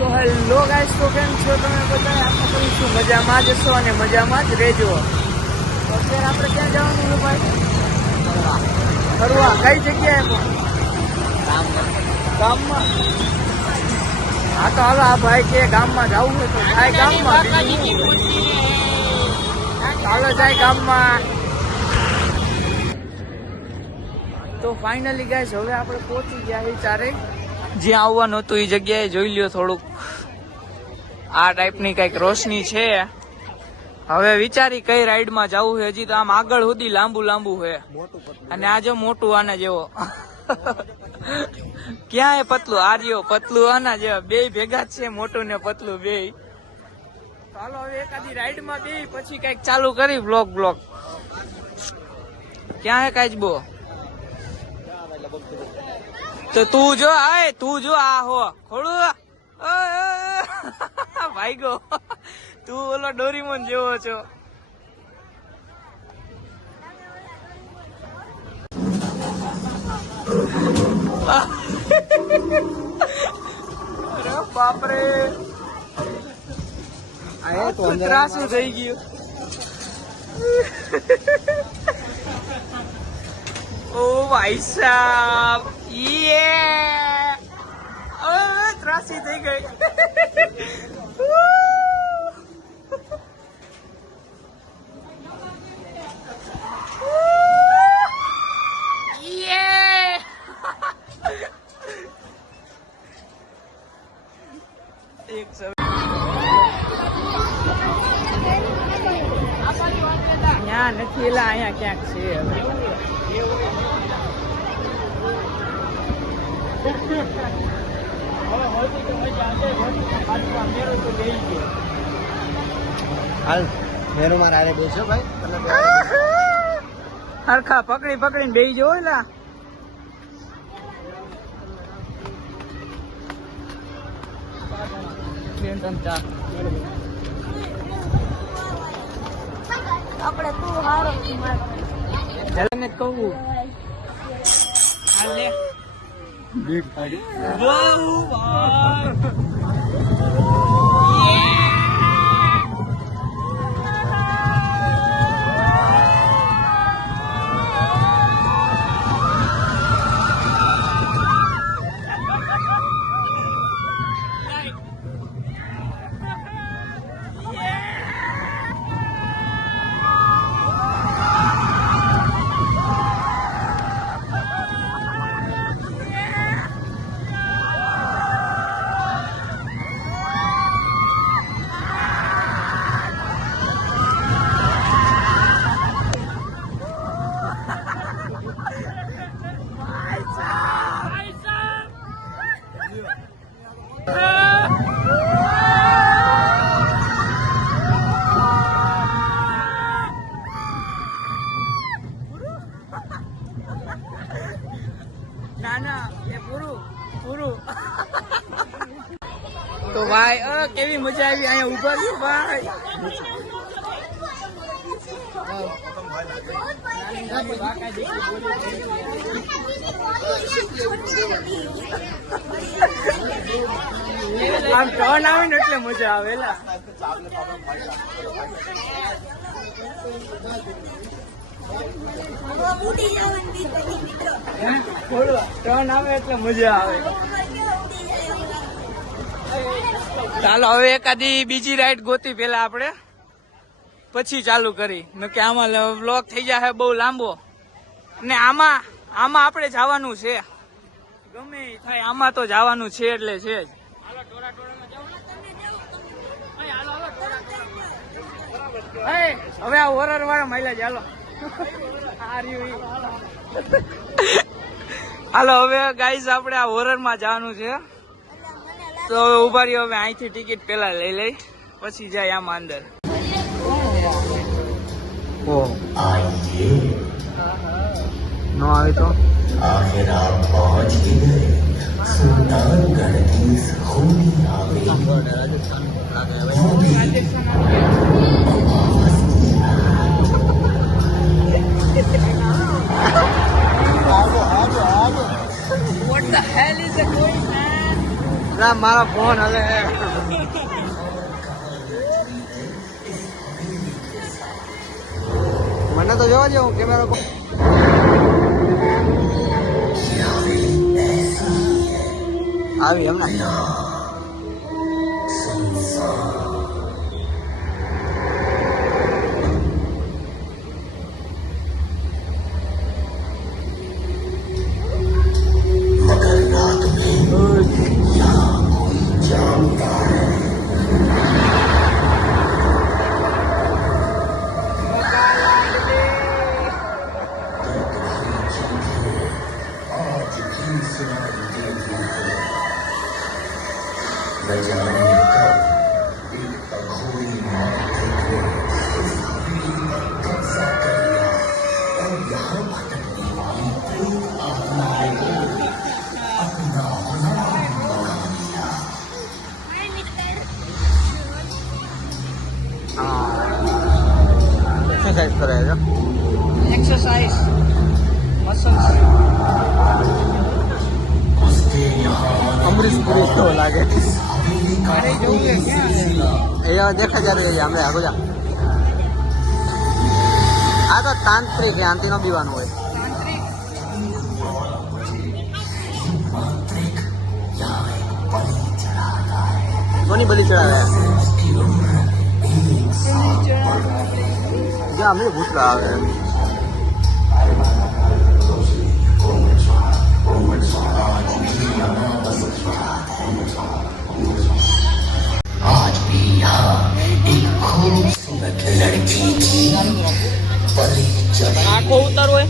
તો hello guys, તો કેમ છો તમે બધા? આશા કરું છું મજામાં જ હશો અને મજામાં જ રહેજો. તો અત્યારે આપણે ક્યાં જવાનું છે ભાઈ? ફરવા. કઈ જગ્યાએ પણ? ગામમાં. હા તો હાલો, આ ભાઈ કે ગામમાં જવું છે તો જાય ગામમાં. ચાલો જાય ગામમાં. તો ફાઇનલી ગાઈસ હવે આપણે પહોંચી ગયા છીએ ચારે. જ્યાં આવવાનું હતું એ જગ્યાએ જોઈ લ્યો. થોડુંક આ ટાઈપની કઈક રોશની છે. હવે વિચારી કઈ રાઈડમાં જવું છે. હજી તો આમ આગળ સુધી લાંબુ લાંબુ છે. અને આ જો મોટું આના જેવો. ક્યાં એ પતલું? આર્યો પતલું આના જેવા બે ભેગા જ છે, મોટું ને પતલું બે. ચાલો હવે એકાદી રાઈડમાં બે પછી કઈક ચાલુ કરી બ્લોગ. ક્યાં હે કાચબો? તો તું જો, આય તું જો, આ હો ખોડું ભાઈ ગો. તું ઓલો ડોરીમોન જેવો છો. અરે બાપરે, ત્રાસું થઈ ગયું. ઓ ભાઈ સાહેબ, ત્રાસી થઈ ગઈ. ત્યાં નથી, એલા અહીંયા ક્યાંક છે. હાલ મેરુમાં રાડે બેસો ભાઈ. હરખા પકડીને બેસી જવો. એલા આપણે તું હારો ને કહું હાલે બીક પાડી. ના એ પૂરું. તો ભાઈ કેવી મજા આવી અહીંયા ઉભા રહ્યો ભાઈ. આમ ટર્ન આવે ને એટલે મજા આવે. ટર્ન આવે એટલે મજા આવે. ચાલો હવે એકાદી બીજી રાઈડ ગોતી પેલા આપણે, પછી ચાલુ કરી. કે આમાં વ્લોગ થઈ જાય બહુ લાંબો. ને આમાં આપણે જવાનું છે, ગમે થાય આમાં તો જવાનું છે એટલે છે જ. હવે આ હોરર વાળા માયલા જ. હાલો હવે ગાઈઝ આપણે આ હોરર માં જવાનું છે. તો હવે ઉભા રહ્યો. હવે અહીંથી ટિકિટ પેલા લઈ પછી જાય આમાં અંદર. નો આવે તો મારો ફોન હલે મને તો જોવા જેવું કેમેરો આવી હમણાં એક્સરસાઇઝ કરે છે એક્સરસાઇઝ મસલ્સ અમરીશ પુરી કેવો લાગે મારે જવું છે ક્યાં એ દેખા જયારે આપણે આગળ જા આ તો તાંત્રિક શાંતિ નો પીવાનું હોય કોની બલી ચડાવે જ્યાં અમે ભૂતલા આવે आज भी यहाँ एक खूबसूरत लड़की की परिचय આખો ઉતારો હોય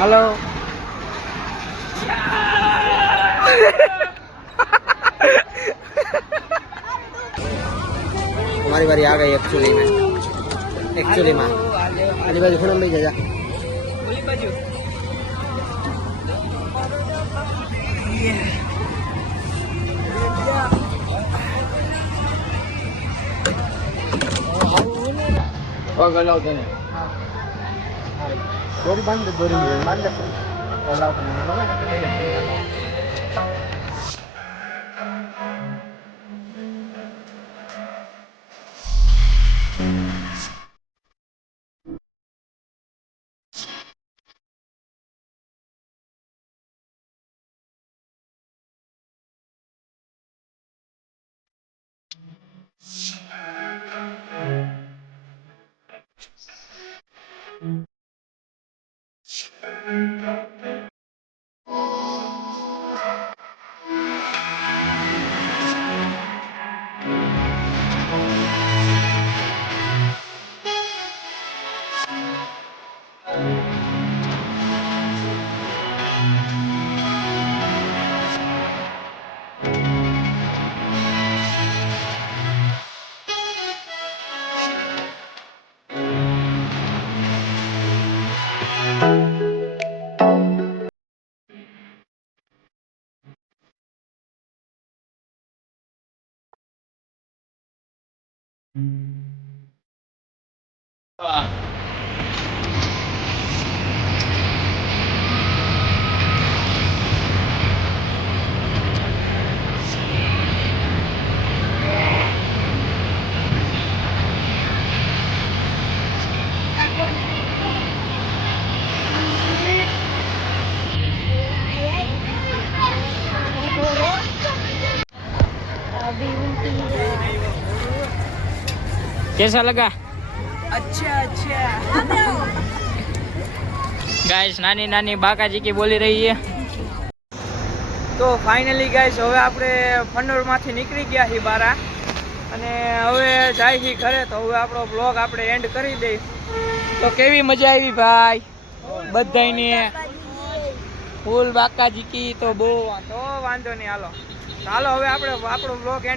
हेलो हमारी बारी आ गई एक्चुअली में अली बाजू फिल्म नहीं जा ઓલી બાજુ गलाव तने दोरी बांध गलाव तने कैसा लगा? अच्छा अच्छा गाइस, नानी नानी बाकाजी की बोली रही है. તો ફાઇનલી ગાઈસ હવે આપણે ફંડોળમાંથી નીકળી ગયા છીએ બારા અને હવે જાય છીએ ઘરે. તો હવે આપણો બ્લોગ આપણે એન્ડ કરી દઈએ. તો કેવી મજા આવી ભાઈ બધાયને? ફૂલ બાકાજી કી તો બહુ તો વાંધો નહીં. હાલો હવે આપણે આપણો બ્લોગ એન્ડ